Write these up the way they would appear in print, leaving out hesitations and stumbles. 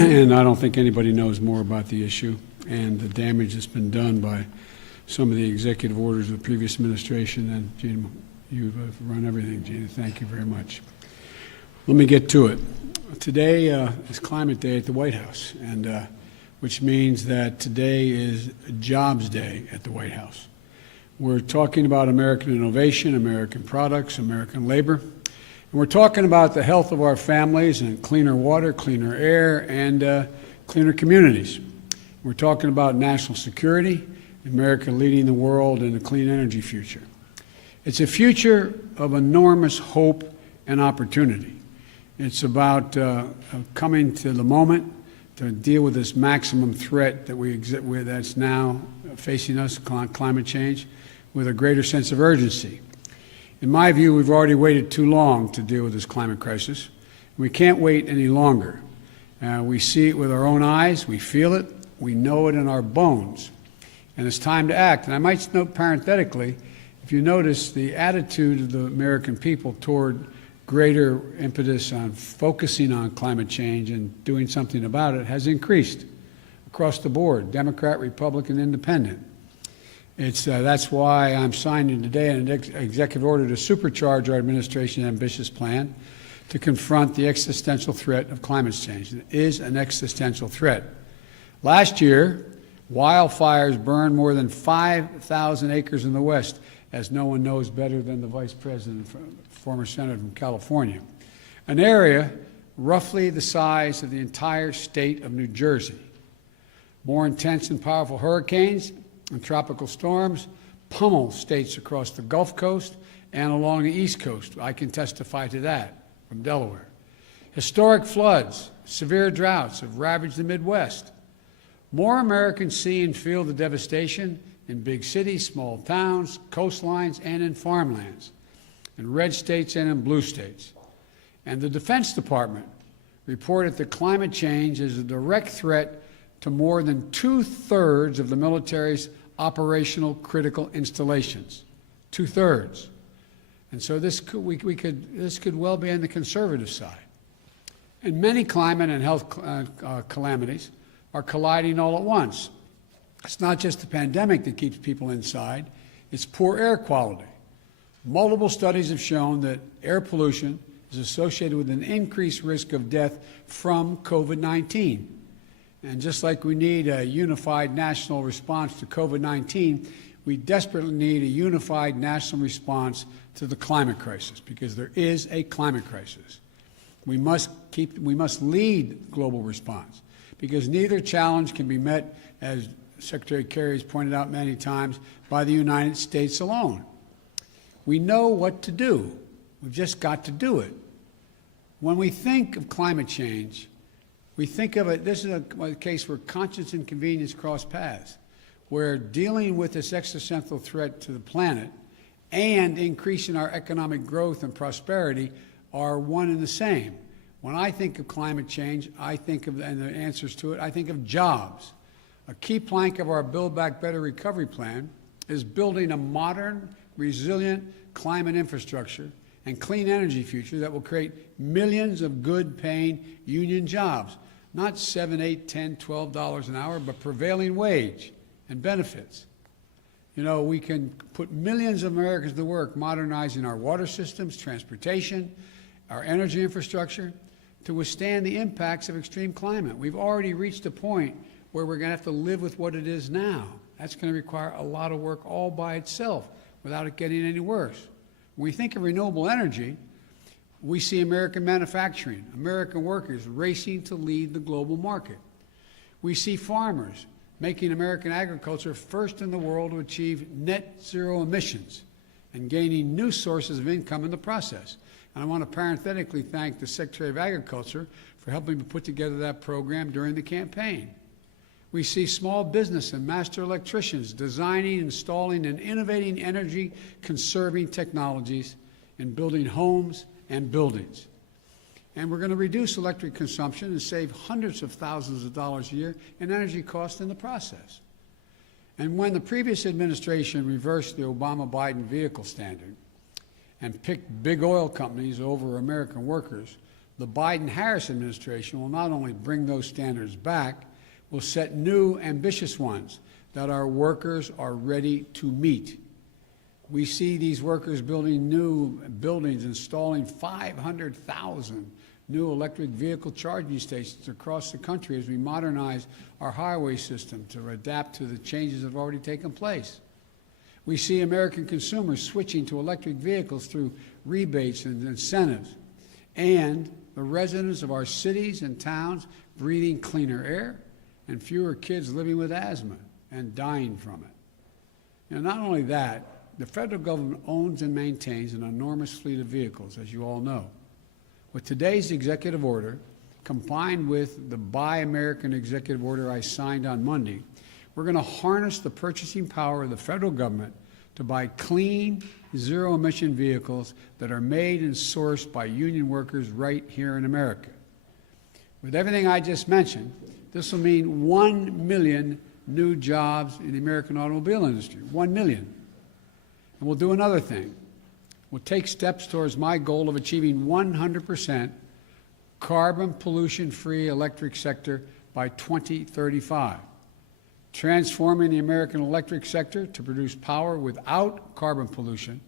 And I don't think anybody knows more about the issue and the damage that's been done by some of the executive orders of the previous administration. And Gina, you've run everything, Gina. Thank you very much. Let me get to it. Today is Climate Day at the White House, and which means that today is Jobs Day at the White House. We're talking about American innovation, American products, American labor. And we're talking about the health of our families and cleaner water, cleaner air, and cleaner communities. We're talking about national security, America leading the world in a clean energy future. It's a future of enormous hope and opportunity. It's about coming to the moment to deal with this maximum threat that that's now facing us, climate change, with a greater sense of urgency. In my view, we've already waited too long to deal with this climate crisis. We can't wait any longer. We see it with our own eyes, we feel it, we know it in our bones, and it's time to act. And I might note parenthetically, if you notice, the attitude of the American people toward greater impetus on focusing on climate change and doing something about it has increased across the board, Democrat, Republican, Independent. That's why I'm signing today an executive order to supercharge our administration's ambitious plan to confront the existential threat of climate change. It is an existential threat. Last year, wildfires burned more than 5,000 acres in the West, as no one knows better than the Vice President, former Senator from California, an area roughly the size of the entire state of New Jersey. More intense and powerful hurricanes and tropical storms pummel states across the Gulf Coast and along the East Coast. I can testify to that from Delaware. Historic floods, severe droughts have ravaged the Midwest. More Americans see and feel the devastation in big cities, small towns, coastlines, and in farmlands, in red states and in blue states. And the Defense Department reported that climate change is a direct threat to more than 2/3 of the military's operational critical installations. 2/3. And so this could well be on the conservative side. And many climate and health calamities are colliding all at once. It's not just the pandemic that keeps people inside, it's poor air quality. Multiple studies have shown that air pollution is associated with an increased risk of death from COVID-19. And just like we need a unified national response to COVID-19, we desperately need a unified national response to the climate crisis, because there is a climate crisis. We must lead global response, because neither challenge can be met, as Secretary Kerry has pointed out many times, by the United States alone. We know what to do. We've just got to do it. When we think of climate change, we think of it, this is a case where conscience and convenience cross paths, where dealing with this existential threat to the planet and increasing our economic growth and prosperity are one and the same. When I think of climate change, I think of, and the answers to it, I think of jobs. A key plank of our Build Back Better recovery plan is building a modern, resilient climate infrastructure and clean energy future that will create millions of good-paying union jobs, not $7, $8, $10, $12 an hour, but prevailing wage and benefits. You know, we can put millions of Americans to work modernizing our water systems, transportation, our energy infrastructure to withstand the impacts of extreme climate. We've already reached a point where we're going to have to live with what it is now. That's going to require a lot of work all by itself without it getting any worse. When we think of renewable energy, we see American manufacturing, American workers racing to lead the global market. We see farmers making American agriculture first in the world to achieve net zero emissions and gaining new sources of income in the process. And I want to parenthetically thank the Secretary of Agriculture for helping me put together that program during the campaign. We see small business and master electricians designing, installing, and innovating energy-conserving technologies in building homes and buildings. And we're going to reduce electric consumption and save hundreds of thousands of dollars a year in energy costs in the process. And when the previous administration reversed the Obama-Biden vehicle standard and picked big oil companies over American workers, The Biden-Harris administration will not only bring those standards back, will set new, ambitious ones that our workers are ready to meet. We see these workers building new buildings, installing 500,000 new electric vehicle charging stations across the country as we modernize our highway system to adapt to the changes that have already taken place. We see American consumers switching to electric vehicles through rebates and incentives, and the residents of our cities and towns breathing cleaner air and fewer kids living with asthma and dying from it. And not only that, the federal government owns and maintains an enormous fleet of vehicles, as you all know. With today's executive order, combined with the Buy American executive order I signed on Monday, we're going to harness the purchasing power of the federal government to buy clean, zero-emission vehicles that are made and sourced by union workers right here in America. With everything I just mentioned, this will mean 1 million new jobs in the American automobile industry, 1 million. And we'll do another thing. We'll take steps towards my goal of achieving 100% carbon pollution-free electric sector by 2035. Transforming the American electric sector to produce power without carbon pollution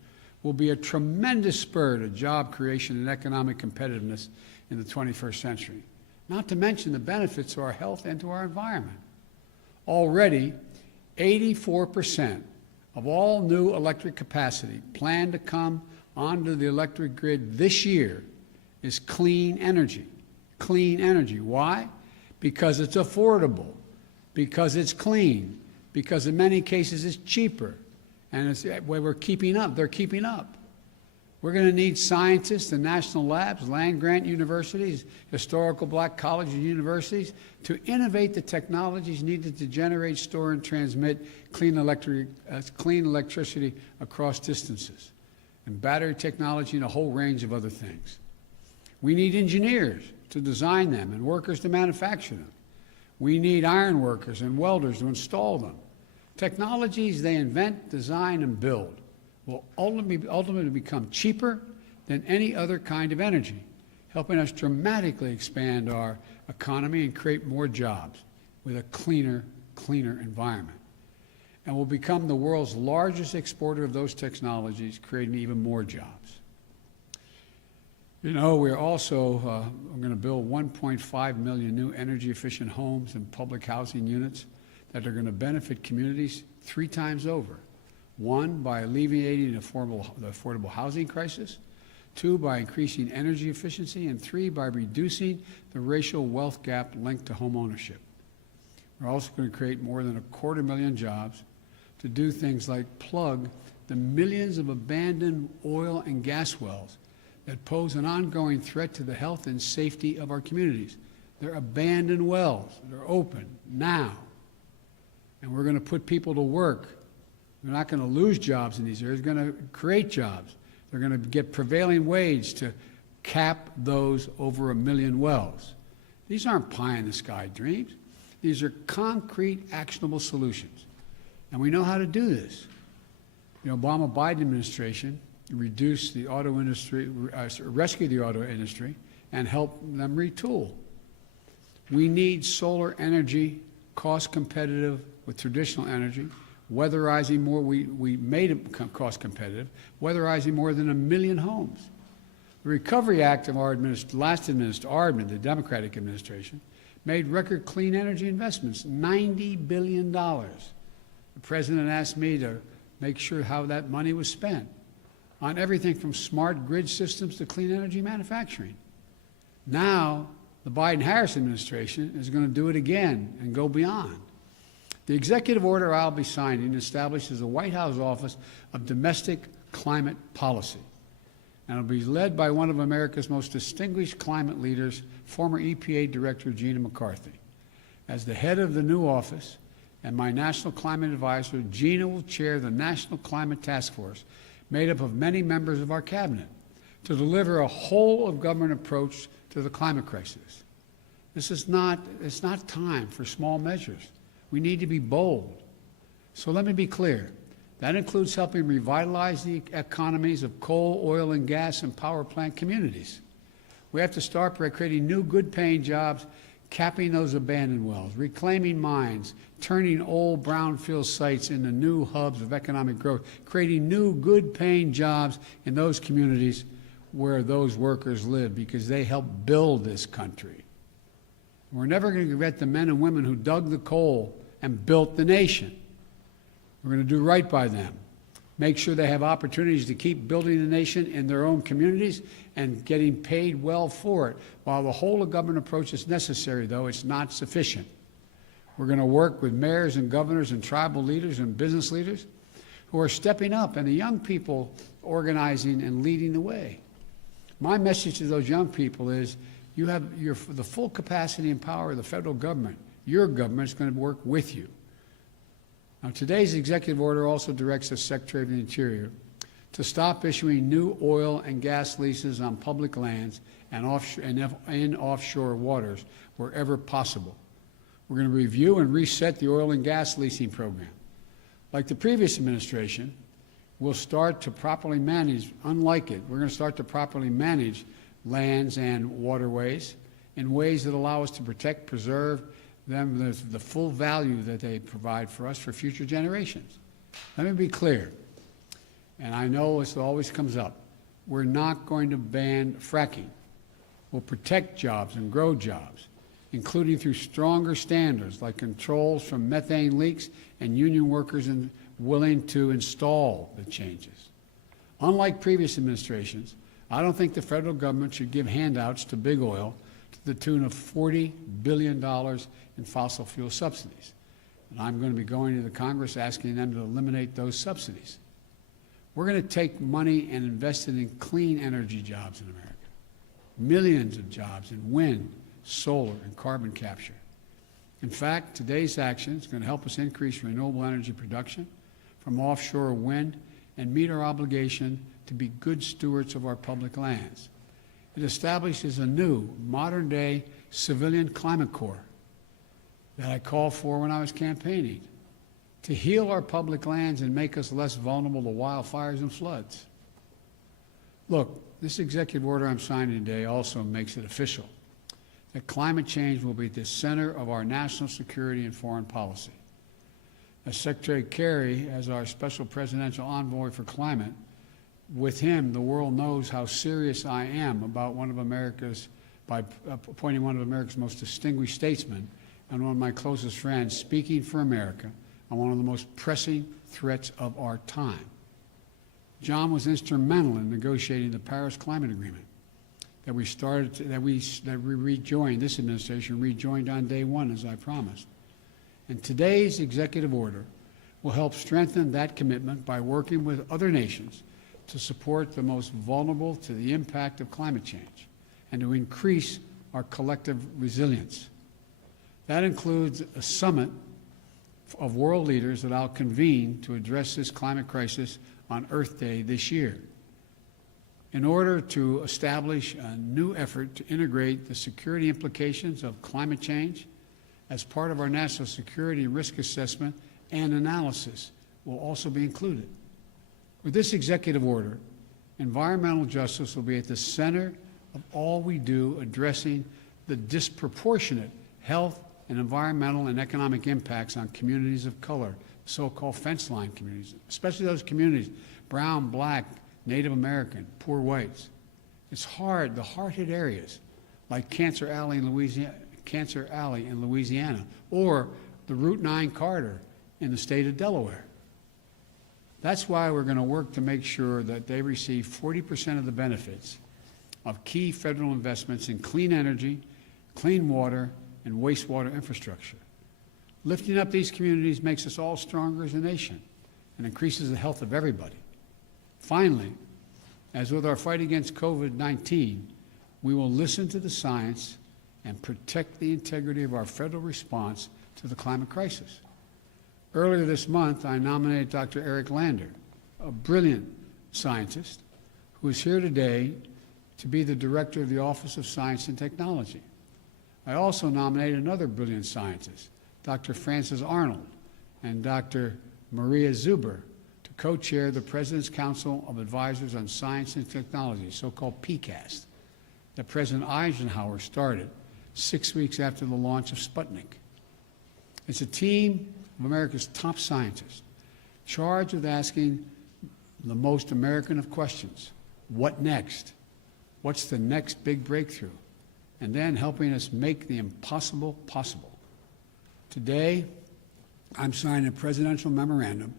will be a tremendous spur to job creation and economic competitiveness in the 21st century, not to mention the benefits to our health and to our environment. Already, 84% of all new electric capacity planned to come onto the electric grid this year is clean energy. Clean energy. Why? Because it's affordable, because it's clean, because in many cases it's cheaper, and it's where we're keeping up. They're keeping up. We're going to need scientists and national labs, land-grant universities, historical black colleges and universities to innovate the technologies needed to generate, store, and transmit clean electricity across distances, and battery technology and a whole range of other things. We need engineers to design them and workers to manufacture them. We need iron workers and welders to install them. Technologies they invent, design, and build will ultimately become cheaper than any other kind of energy, helping us dramatically expand our economy and create more jobs with a cleaner environment. And we'll become the world's largest exporter of those technologies, creating even more jobs. You know, we're also going to build 1.5 million new energy-efficient homes and public housing units that are going to benefit communities 3 times over. 1, by alleviating the affordable housing crisis. 2, by increasing energy efficiency. And 3, by reducing the racial wealth gap linked to home ownership. We're also going to create more than 250,000 jobs to do things like plug the millions of abandoned oil and gas wells that pose an ongoing threat to the health and safety of our communities. They're abandoned wells. They're open now. And we're going to put people to work. We're not going to lose jobs in these areas. We're going to create jobs. They're going to get prevailing wage to cap those over 1 million wells. These aren't pie-in-the-sky dreams. These are concrete, actionable solutions. And we know how to do this. The Obama-Biden administration reduced the auto industry, rescue the auto industry, and help them retool. We need solar energy, cost competitive with traditional energy, weatherizing more, we made it cost competitive, weatherizing more than 1 million homes. The Recovery Act of our the Democratic administration, made record clean energy investments, $90 billion. The President asked me to make sure how that money was spent on everything from smart grid systems to clean energy manufacturing. Now, the Biden-Harris administration is going to do it again and go beyond. The executive order I'll be signing establishes the White House Office of Domestic Climate Policy, and it'll be led by one of America's most distinguished climate leaders, former EPA Director Gina McCarthy. As the head of the new office and my National Climate Advisor, Gina will chair the National Climate Task Force, made up of many members of our cabinet, to deliver a whole-of-government approach to the climate crisis. It's not time for small measures. We need to be bold. So let me be clear. That includes helping revitalize the economies of coal, oil, and gas and power plant communities. We have to start by creating new good-paying jobs, capping those abandoned wells, reclaiming mines, turning old brownfield sites into new hubs of economic growth, creating new good-paying jobs in those communities where those workers live, because they help build this country. We're never going to forget the men and women who dug the coal and built the nation. We're going to do right by them. Make sure they have opportunities to keep building the nation in their own communities and getting paid well for it. While the whole of government approach is necessary, though, it's not sufficient. We're going to work with mayors and governors and tribal leaders and business leaders who are stepping up, and the young people organizing and leading the way. My message to those young people is you have the full capacity and power of the federal government. Your government is going to work with you. Now, today's executive order also directs the Secretary of the Interior to stop issuing new oil and gas leases on public lands and in offshore waters wherever possible. We're going to review and reset the oil and gas leasing program. Like the previous administration, we'll start to properly manage, unlike it, we're going to start to properly manage lands and waterways in ways that allow us to protect, preserve them, the full value that they provide for us for future generations. Let me be clear, and I know this always comes up, we're not going to ban fracking. We'll protect jobs and grow jobs, including through stronger standards like controls from methane leaks and union workers willing to install the changes. Unlike previous administrations, I don't think the federal government should give handouts to big oil to the tune of $40 billion in fossil fuel subsidies. And I'm going to be going to the Congress asking them to eliminate those subsidies. We're going to take money and invest it in clean energy jobs in America. Millions of jobs in wind, solar, and carbon capture. In fact, today's action is going to help us increase renewable energy production from offshore wind and meet our obligation to be good stewards of our public lands. It establishes a new, modern-day civilian climate corps that I called for when I was campaigning to heal our public lands and make us less vulnerable to wildfires and floods. Look, this executive order I'm signing today also makes it official that climate change will be at the center of our national security and foreign policy. As Secretary Kerry, as our special presidential envoy for climate, with him, the world knows how serious I am about by appointing one of America's most distinguished statesmen and one of my closest friends speaking for America on one of the most pressing threats of our time. John was instrumental in negotiating the Paris Climate Agreement that we rejoined, this administration rejoined on day one, as I promised. And today's executive order will help strengthen that commitment by working with other nations to support the most vulnerable to the impact of climate change and to increase our collective resilience. That includes a summit of world leaders that I'll convene to address this climate crisis on Earth Day this year, in order to establish a new effort to integrate the security implications of climate change as part of our national security risk assessment and analysis will also be included. With this executive order, environmental justice will be at the center of all we do addressing the disproportionate health and environmental and economic impacts on communities of color, so-called fence line communities, especially those communities, brown, black, Native American, poor whites. It's hard, the hard-hit areas like Cancer Alley in Louisiana, or the Route 9 corridor in the state of Delaware. That's why we're going to work to make sure that they receive 40% of the benefits of key federal investments in clean energy, clean water, and wastewater infrastructure. Lifting up these communities makes us all stronger as a nation and increases the health of everybody. Finally, as with our fight against COVID-19, we will listen to the science and protect the integrity of our federal response to the climate crisis. Earlier this month, I nominated Dr. Eric Lander, a brilliant scientist who is here today to be the director of the Office of Science and Technology. I also nominated another brilliant scientist, Dr. Frances Arnold and Dr. Maria Zuber, to co-chair the President's Council of Advisors on Science and Technology, so-called PCAST. that President Eisenhower started 6 weeks after the launch of Sputnik. It's a team of America's top scientists charged with asking the most American of questions. What next? What's the next big breakthrough? And then helping us make the impossible possible. Today, I'm signing a presidential memorandum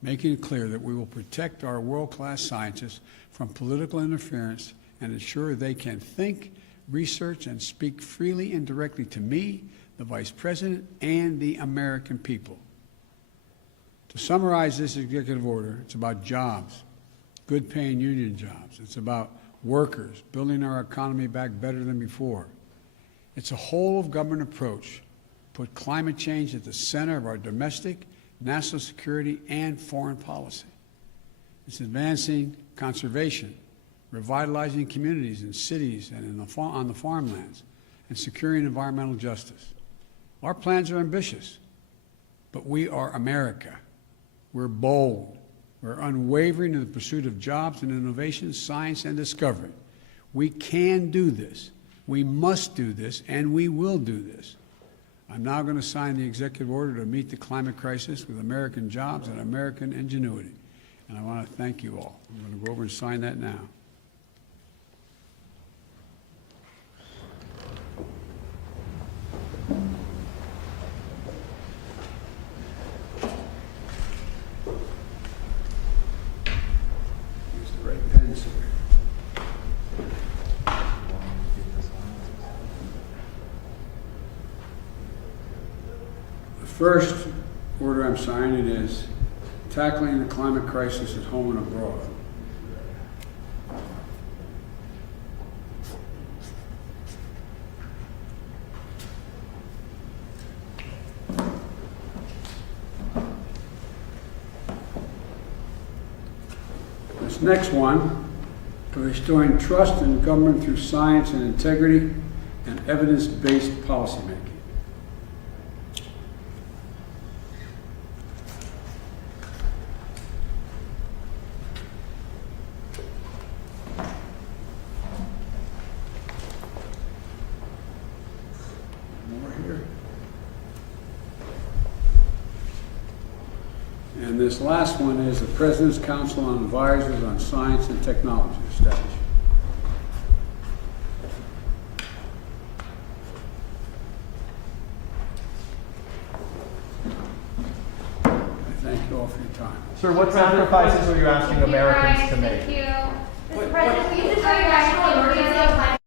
making it clear that we will protect our world-class scientists from political interference and ensure they can think, research, and speak freely and directly to me, the Vice President, and the American people. To summarize this executive order, it's about jobs, good-paying union jobs. It's about workers, building our economy back better than before. It's a whole-of-government approach. Put climate change at the center of our domestic, national security, and foreign policy. It's advancing conservation, revitalizing communities in cities and on the farmlands, and securing environmental justice. Our plans are ambitious, but we are America. We're bold. We're unwavering in the pursuit of jobs and innovation, science and discovery. We can do this. We must do this, and we will do this. I'm now going to sign the executive order to meet the climate crisis with American jobs and American ingenuity. And I want to thank you all. I'm going to go over and sign that now. Use the right pens here. The first order I'm signing is tackling the climate crisis at home and abroad. This next one, restoring trust in government through science and integrity and evidence-based policymaking. And this last one is the President's Council on Advisors on Science and Technology established. I thank you all for your time. Sir, what sacrifices are you asking Americans to make? Thank you. Mr. President, will you just tell your national emergency on climate